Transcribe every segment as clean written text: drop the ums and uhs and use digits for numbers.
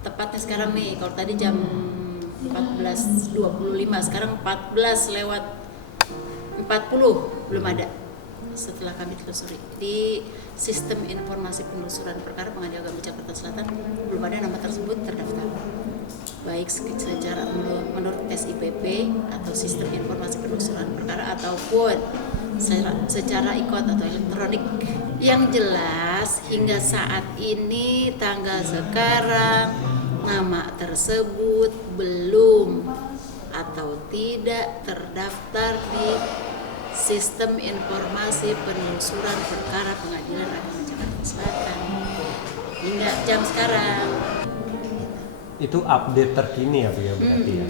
tepatnya sekarang nih, kalau tadi jam 14.25, sekarang 14 lewat 40 belum ada. Setelah kami telusuri di sistem informasi penelusuran perkara Pengadilan Agama Jakarta Selatan belum ada nama tersebut terdaftar, baik secara menurut SIPP atau sistem informasi penelusuran perkara ataupun secara e-court atau elektronik. Yang jelas hingga saat ini tanggal sekarang nama tersebut belum atau tidak terdaftar di sistem informasi penelusuran perkara Pengadilan Agama Jakarta Selatan hingga jam sekarang. Itu update terkini ya Bu ya berarti ya.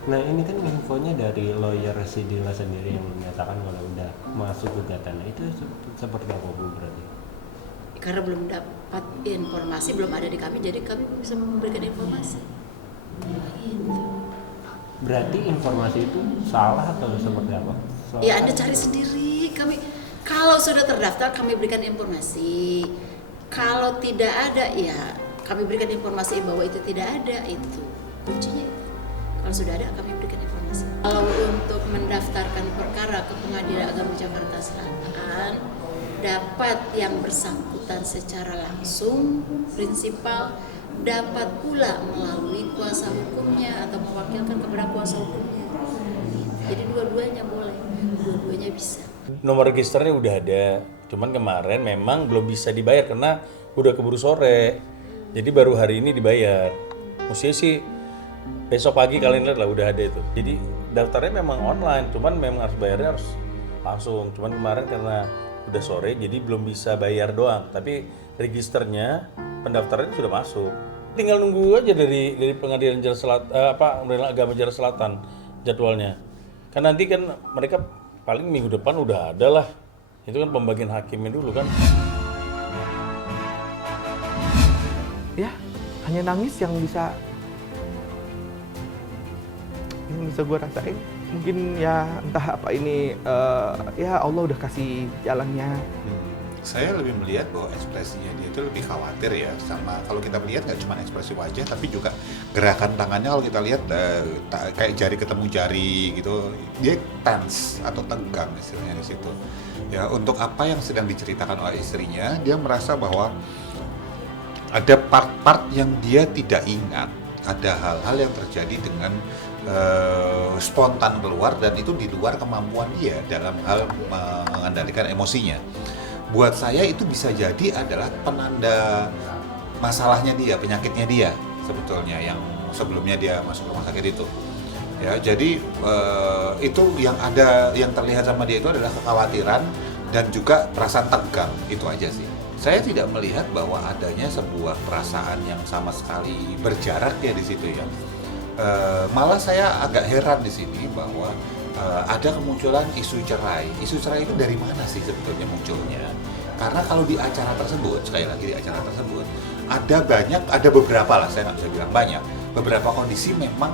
Nah ini kan infonya dari lawyer Sidila sendiri yang menyatakan kalau udah masuk gugatan. Itu seperti apa Bu berarti? Karena belum dapat informasi, belum ada di kami, jadi kami bisa memberikan informasi. Gitu. Berarti informasi itu salah atau seperti apa? Ya Anda cari sendiri. Kami kalau sudah terdaftar kami berikan informasi. Kalau tidak ada ya kami berikan informasi bahwa itu tidak ada, itu kuncinya. Kalau sudah ada kami berikan informasi. Kalau untuk mendaftarkan perkara ke Pengadilan Agama Jakarta Selatan dapat yang bersangkutan secara langsung, prinsipal, dapat pula melalui kuasa hukumnya atau mewakilkan kepada kuasa hukumnya. Jadi dua-duanya boleh, dua-duanya bisa. Nomor registernya udah ada, cuman kemarin memang belum bisa dibayar karena udah keburu sore. Jadi baru hari ini dibayar. Mestinya sih besok pagi kalian lihat lah udah ada itu. Jadi daftarnya memang online, cuman memang harus bayarnya harus langsung. Cuman kemarin karena udah sore jadi belum bisa bayar doang. Tapi registernya pendaftarannya sudah masuk. Tinggal nunggu aja dari Pengadilan Pengadilan Agama Jakarta Selatan jadwalnya. Kan nanti kan mereka paling minggu depan udah ada lah. Itu kan pembagian hakimnya dulu kan. Ya, hanya nangis yang bisa gue rasain. Mungkin ya entah apa ini, ya Allah udah kasih jalannya. Saya lebih melihat bahwa ekspresinya dia itu lebih khawatir ya, sama kalau kita melihat nggak cuma ekspresi wajah tapi juga gerakan tangannya. Kalau kita lihat kayak jari ketemu jari gitu, dia tense atau tegang istilahnya di situ. Ya, untuk apa yang sedang diceritakan oleh istrinya, dia merasa bahwa ada part-part yang dia tidak ingat, ada hal-hal yang terjadi dengan spontan keluar dan itu di luar kemampuan dia dalam hal mengendalikan emosinya. Buat saya itu bisa jadi adalah penanda masalahnya dia, penyakitnya dia sebetulnya yang sebelumnya dia masuk rumah sakit itu. Ya, jadi itu yang terlihat sama dia itu adalah kekhawatiran dan juga perasaan tegang, itu aja sih. Saya tidak melihat bahwa adanya sebuah perasaan yang sama sekali berjarak ya di situ ya. Malah saya agak heran di sini bahwa ada kemunculan isu cerai. Isu cerai itu dari mana sih sebetulnya munculnya? Karena kalau di acara tersebut, sekali lagi di acara tersebut, ada beberapa lah, saya nggak bisa bilang banyak, beberapa kondisi memang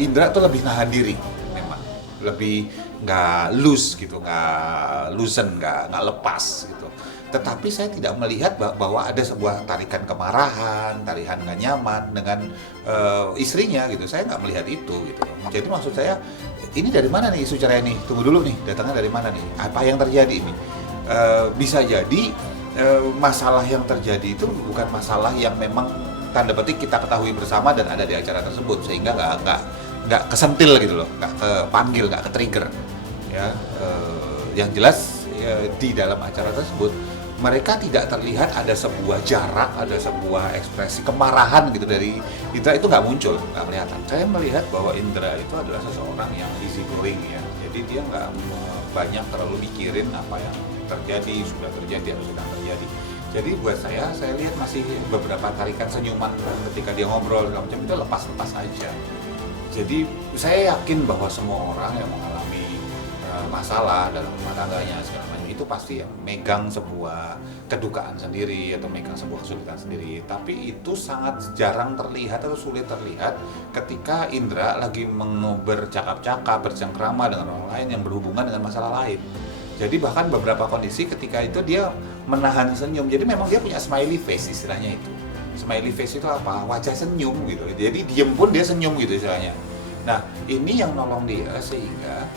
Indra tuh lebih nahan diri, memang lebih nggak loose gitu, nggak loosen, nggak lepas gitu. Tetapi saya tidak melihat bahwa ada sebuah tarikan kemarahan, tarikan nggak nyaman dengan istrinya gitu. Saya nggak melihat itu gitu. Jadi maksud saya, ini dari mana nih isu cerai ini? Tunggu dulu nih, datangnya dari mana nih? Apa yang terjadi ini? Bisa jadi masalah yang terjadi itu bukan masalah yang memang tanda petik kita ketahui bersama dan ada di acara tersebut, sehingga nggak kesentil gitu loh, nggak kepanggil, nggak ke-trigger. Ya, yang jelas di dalam acara tersebut mereka tidak terlihat ada sebuah jarak, ada sebuah ekspresi kemarahan gitu dari Indra, itu nggak muncul, nggak kelihatan. Saya melihat bahwa Indra itu adalah seseorang yang easy going ya, jadi dia nggak banyak terlalu mikirin apa yang terjadi, sudah terjadi atau sedang terjadi. Jadi buat saya lihat masih beberapa tarikan senyuman ketika dia ngobrol segala macam itu lepas-lepas aja. Jadi saya yakin bahwa semua orang yang mengalami masalah dalam rumah tangganya segala macam itu pasti megang sebuah kedukaan sendiri atau megang sebuah kesulitan sendiri. Tapi itu sangat jarang terlihat atau sulit terlihat ketika Indra lagi bercakap-cakap, bercengkrama dengan orang lain yang berhubungan dengan masalah lain. Jadi bahkan beberapa kondisi ketika itu dia menahan senyum. Jadi memang dia punya smiley face istilahnya itu. Smiley face itu apa? Wajah senyum gitu. Jadi diem pun dia senyum gitu istilahnya. Nah, ini yang nolong dia sehingga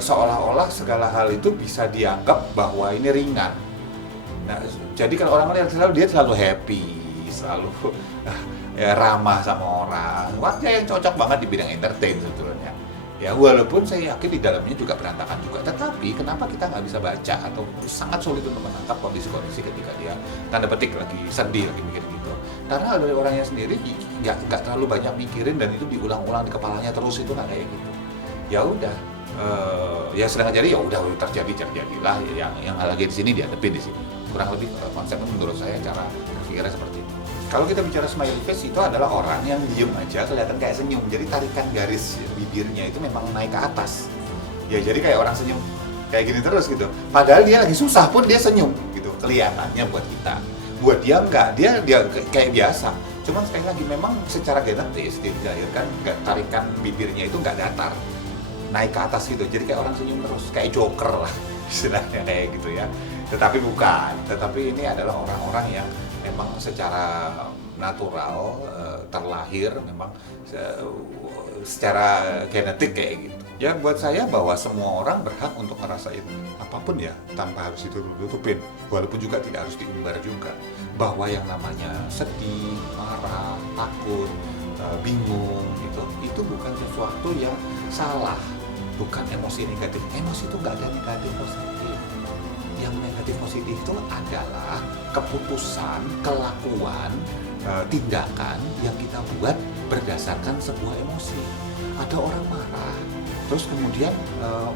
seolah-olah segala hal itu bisa dianggap bahwa ini ringan. Nah, jadi kalau orang lihat dia selalu happy, selalu ramah sama orang. Wajah yang cocok banget di bidang entertain sebetulnya. Ya walaupun saya yakin di dalamnya juga berantakan juga, tetapi kenapa kita nggak bisa baca atau sangat sulit untuk menangkap kondisi-kondisi ketika dia tanda petik lagi sedih, lagi mikir gitu. Karena dari orangnya sendiri nggak terlalu banyak mikirin dan itu diulang-ulang di kepalanya terus, itu nggak kayak gitu. Ya udah, ya sedang terjadi ya udah terjadilah yang lagi di sini dihadapin di sini. Kurang lebih konsepnya menurut saya cara berpikirnya seperti itu. Kalau kita bicara smiley face itu adalah orang yang diem aja kelihatan kayak senyum. Jadi tarikan garis bibirnya itu memang naik ke atas. Ya jadi kayak orang senyum kayak gini terus gitu. Padahal dia lagi susah pun dia senyum gitu. Kelihatannya buat kita. Buat dia enggak, dia kayak biasa. Cuman sekali lagi memang secara genetis dia dilahirkan tarikan bibirnya itu enggak datar. Naik ke atas gitu. Jadi kayak orang senyum terus, kayak joker lah istilahnya kayak gitu ya. Tetapi bukan. Tetapi ini adalah orang-orang yang memang secara natural terlahir memang secara genetik kayak gitu. Ya buat saya bahwa semua orang berhak untuk ngerasain apapun ya tanpa harus ditutupin, walaupun juga tidak harus diumbar juga. Bahwa yang namanya sedih, marah, takut, bingung gitu, itu bukan sesuatu yang salah, bukan emosi negatif. Emosi itu nggak ada negatif positif. Yang negatif positif itu adalah keputusan, kelakuan, tindakan yang kita buat berdasarkan sebuah emosi. Ada orang marah, terus kemudian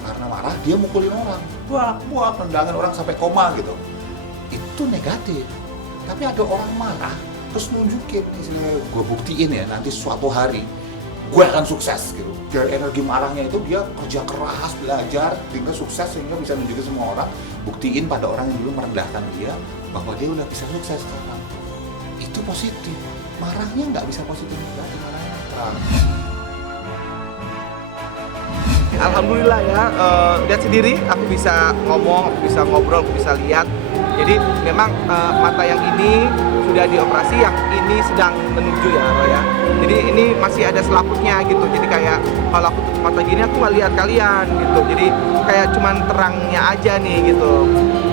karena marah dia mukulin orang, buak, nendangin orang sampai koma gitu. Itu negatif. Tapi ada orang marah, terus nunjukin, misalnya gue buktiin ya nanti suatu hari gue akan sukses gitu. Dari energi marahnya itu dia kerja keras, belajar, hingga sukses sehingga bisa nunjukin semua orang, buktiin pada orang yang dulu merendahkan dia bahwa dia udah bisa sukses sekarang. Itu positif. Marahnya nggak bisa positif juga, marahnya netral. Alhamdulillah ya, lihat sendiri, aku bisa ngomong, aku bisa ngobrol, aku bisa lihat. Jadi memang mata yang ini sudah dioperasi, yang ini sedang menuju ya, Roy ya. Jadi ini masih ada selaputnya gitu. Jadi kayak kalau aku tutup mata gini aku nggak lihat kalian gitu. Jadi kayak cuman terangnya aja nih gitu.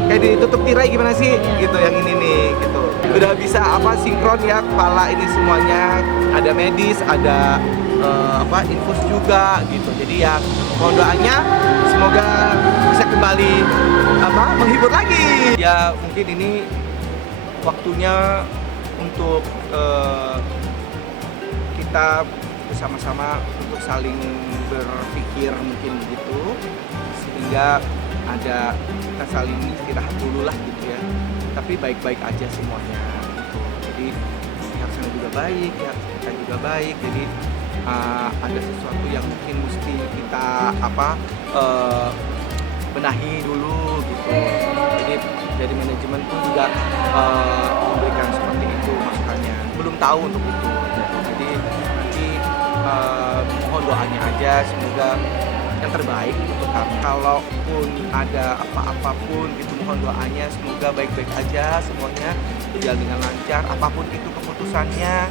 Kayak ditutup tirai gimana sih gitu yang ini nih gitu. Udah bisa sinkron ya kepala ini semuanya. Ada medis, ada infus juga gitu. Jadi ya mohon doanya semoga bisa kembali menghibur lagi. Ya mungkin ini waktunya untuk kita bersama-sama untuk saling berpikir mungkin gitu, sehingga kita saling istirahat dulu lah gitu ya. Tapi baik-baik aja semuanya gitu. Jadi pihak sana juga baik, pihak kita juga baik. Jadi ada sesuatu yang mungkin mesti kita benahi dulu gitu. Jadi dari manajemen pun juga memberikan seperti itu masukannya. Belum tahu untuk itu. Jadi nanti mohon doanya aja, semoga yang terbaik untuk kami. Kalaupun ada apa-apapun gitu, mohon doanya semoga baik-baik aja semuanya, berjalan dengan lancar. Apapun itu keputusannya,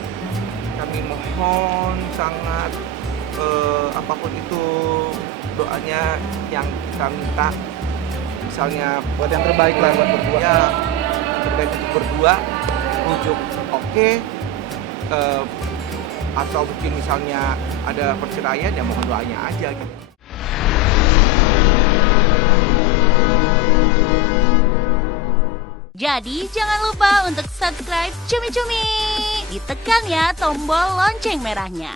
kami mohon sangat apapun itu doanya yang kita minta, misalnya buat yang terbaik lah buat berdua ya, terbaik untuk berdua, rujuk oke, atau mungkin misalnya ada perceraian ya mohon doanya aja gitu. Jadi jangan lupa untuk subscribe Cumi Cumi. Ditekan ya tombol lonceng merahnya.